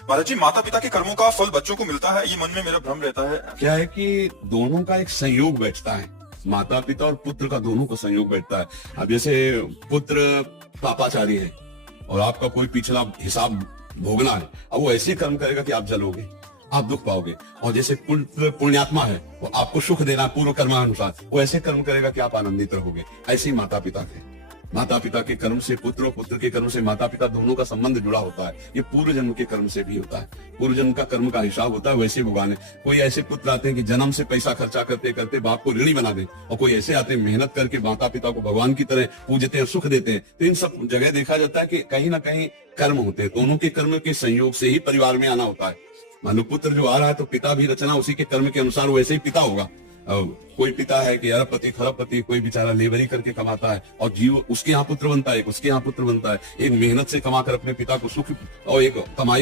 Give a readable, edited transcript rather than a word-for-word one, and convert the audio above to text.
महाराज जी, माता पिता के कर्मों का फल बच्चों को मिलता है, ये मन में मेरा भ्रम रहता है। क्या है कि दोनों का एक संयोग बैठता है, माता पिता और पुत्र का दोनों का संयोग बैठता है। अब जैसे पुत्र पापाचारी है और आपका कोई पिछला हिसाब भोगना है, अब वो ऐसे कर्म करेगा कि आप जलोगे, आप दुख पाओगे। और जैसे पुत्र पुण्यात्मा है, वो आपको सुख देना पूर्व कर्मानुसार, वो ऐसे कर्म करेगा कि आप आनंदित रहोगे। ऐसे ही माता पिता के कर्म से पुत्र और पुत्र के कर्म से माता पिता दोनों का संबंध जुड़ा होता है। ये पूर्व जन्म के कर्म से भी होता है, पूर्व जन्म का कर्म का हिसाब होता है। वैसे भगवान है, कोई ऐसे पुत्र आते हैं कि जन्म से पैसा खर्चा करते करते बाप को ऋणी बना दे, और कोई ऐसे आते हैं मेहनत करके माता पिता को भगवान की तरह पूजते हैं, सुख देते हैं। तो इन सब जगह देखा जाता है कि कहीं ना कहीं कर्म होते हैं, दोनों के कर्म के संयोग से ही परिवार में आना होता है। मान लो पुत्र जो आ रहा है तो पिता भी रचना उसी के कर्म के अनुसार वैसे ही पिता होगा। कोई पिता है कि अरबपति खरबपति, कोई बेचारा लेबरी करके कमाता है और जीव उसके यहाँ पुत्र बनता है, एक उसके यहाँ पुत्र बनता है। एक मेहनत से कमाकर अपने पिता को सुख और एक कमाई